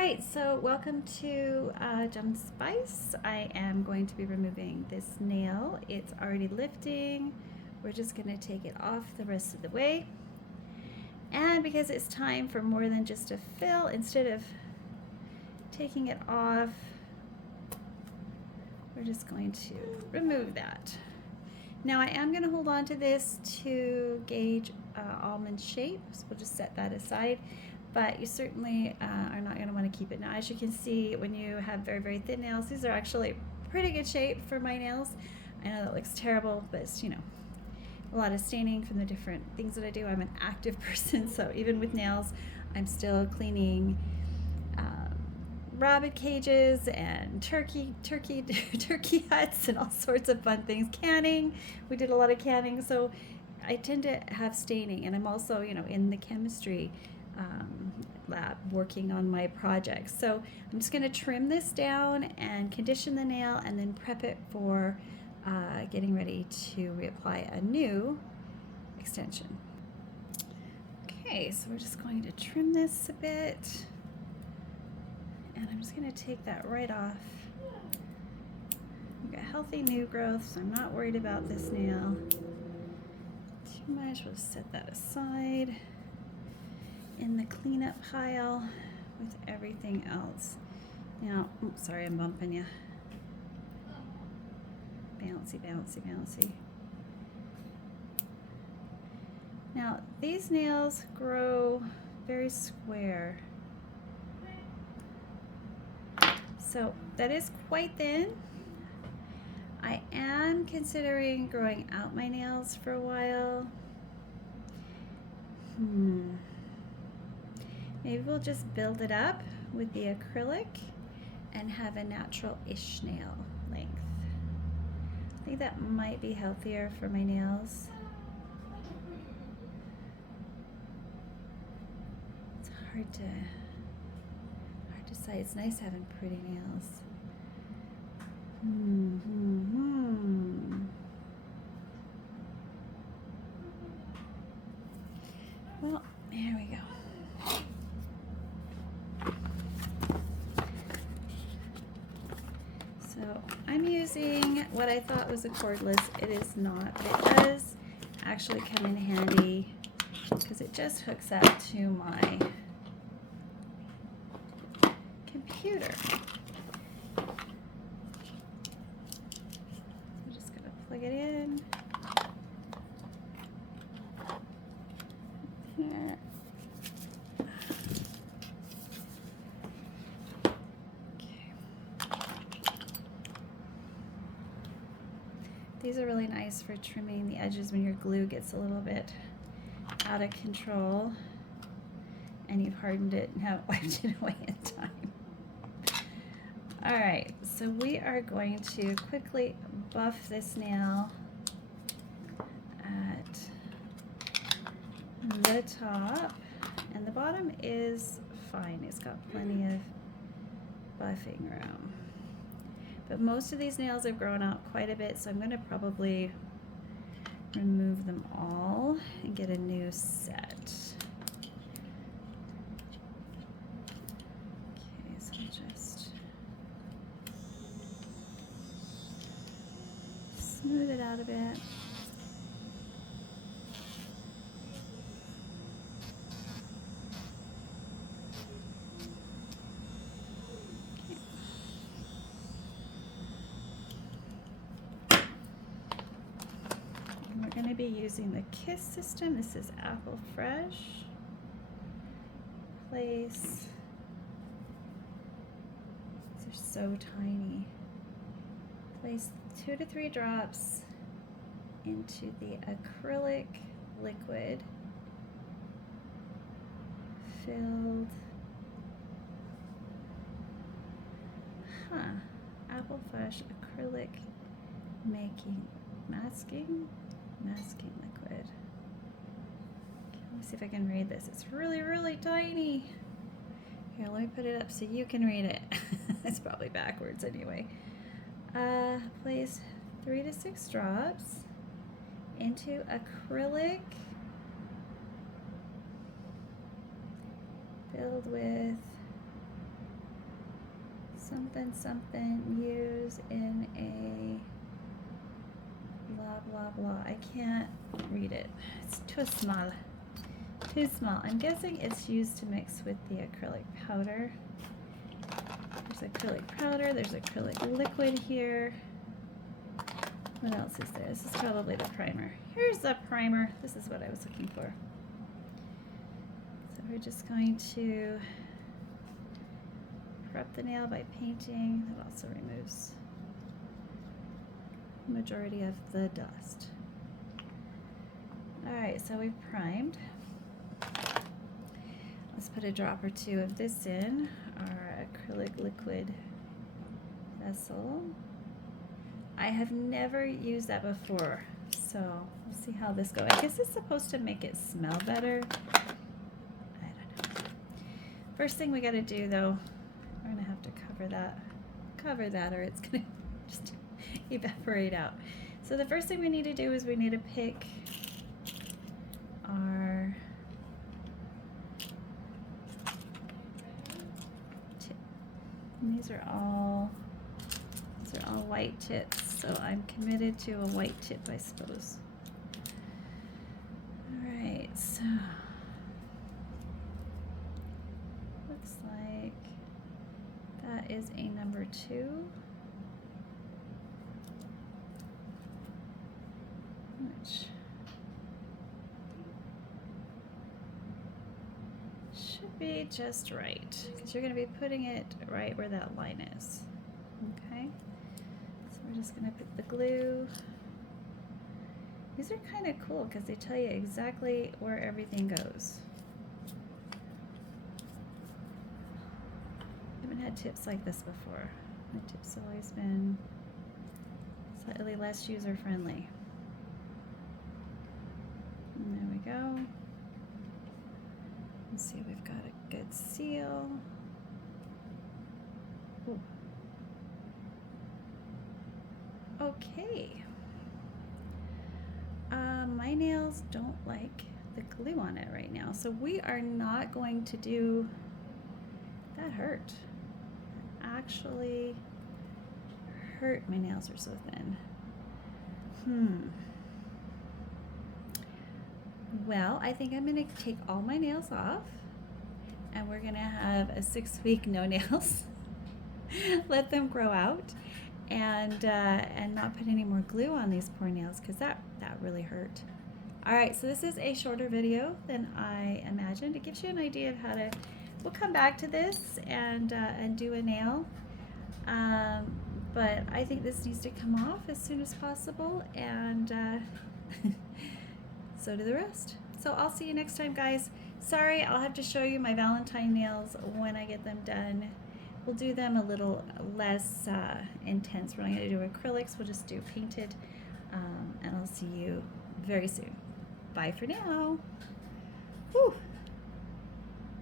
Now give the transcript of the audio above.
Alright, so welcome to Gem Spice. I am going to be removing this nail. It's already lifting. We're just going to take it off the rest of the way. And because it's time for more than just a fill, instead of taking it off, we're just going to remove that. Now I am going to hold on to this to gauge almond shape, so we'll just set that aside. But you certainly are not going to want to keep it. Now, as you can see, when you have very, very thin nails, these are actually pretty good shape for my nails. I know that looks terrible, but it's, a lot of staining from the different things that I do. I'm an active person, so even with nails, I'm still cleaning rabbit cages and turkey huts and all sorts of fun things. Canning, we did a lot of canning, so I tend to have staining, and I'm also, in the chemistry lab working on my projects. So I'm just going to trim this down and condition the nail and then prep it for getting ready to reapply a new extension. Okay, so we're just going to trim this a bit, and I'm just going to take that right off. I've got healthy new growth, so I'm not worried about this nail too much. We'll set that aside in the cleanup pile with everything else. Now, oops, sorry, I'm bumping you. Bouncy, bouncy, bouncy. Now, these nails grow very square. So that is quite thin. I am considering growing out my nails for a while. Maybe we'll just build it up with the acrylic and have a natural-ish nail length. I think that might be healthier for my nails. It's hard to say. It's nice having pretty nails. Well, here we go. So I'm using what I thought was a cordless. It is not, but it does actually come in handy because it just hooks up to my computer. I'm just going to plug it in. Here. These are really nice for trimming the edges when your glue gets a little bit out of control and you've hardened it and haven't wiped it away in time. All right, so we are going to quickly buff this nail at the top, and the bottom is fine. It's got plenty of buffing room. But most of these nails have grown out quite a bit, so I'm going to probably remove them all and get a new set. Okay, so I'll just smooth it out a bit. We're going to be using the KISS system. This is Apple Fresh. Place. These are so tiny. Place 2 to 3 drops into the acrylic liquid filled. Apple Fresh acrylic masking liquid. Okay, let me see if I can read this. It's really, really tiny. Here, let me put it up so you can read it. It's probably backwards anyway. Place 3 to 6 drops into acrylic filled with something something use in a blah blah blah. I can't read it. It's too small. Too small. I'm guessing it's used to mix with the acrylic powder. There's acrylic powder, there's acrylic liquid here. What else is there? This is probably the primer. Here's the primer. This is what I was looking for. So we're just going to prep the nail by painting. That also removes the majority of the dust. Alright, so we've primed. Let's put a drop or two of this in our acrylic liquid vessel. I have never used that before, so we'll see how this goes. I guess it's supposed to make it smell better. I don't know. First thing we got to do, though, we're going to have to cover that, or it's going to just evaporate out. So the first thing we need to do is we need to pick our tip. And these are all white tips, so I'm committed to a white tip, I suppose. Alright, so looks like that is a number 2. Which should be just right, because you're going to be putting it right where that line is. Okay, so we're just going to put the glue. These are kind of cool because they tell you exactly where everything goes. I haven't had tips like this before. My tips have always been slightly less user friendly. And there we go. Let's see, we've got a good seal. Ooh. Okay. My nails don't like the glue on it right now, so we are not going to do. That hurt. That actually hurt. My nails are so thin. Well, I think I'm going to take all my nails off, and we're going to have a 6-week no nails. Let them grow out, and not put any more glue on these poor nails, because that really hurt. All right, so this is a shorter video than I imagined. It gives you an idea of how to. We'll come back to this and do a nail, but I think this needs to come off as soon as possible, and so do the rest. So I'll see you next time, guys. Sorry, I'll have to show you my Valentine nails when I get them done. We'll do them a little less intense. We're not going to do acrylics. We'll just do painted, and I'll see you very soon. Bye for now. Whew.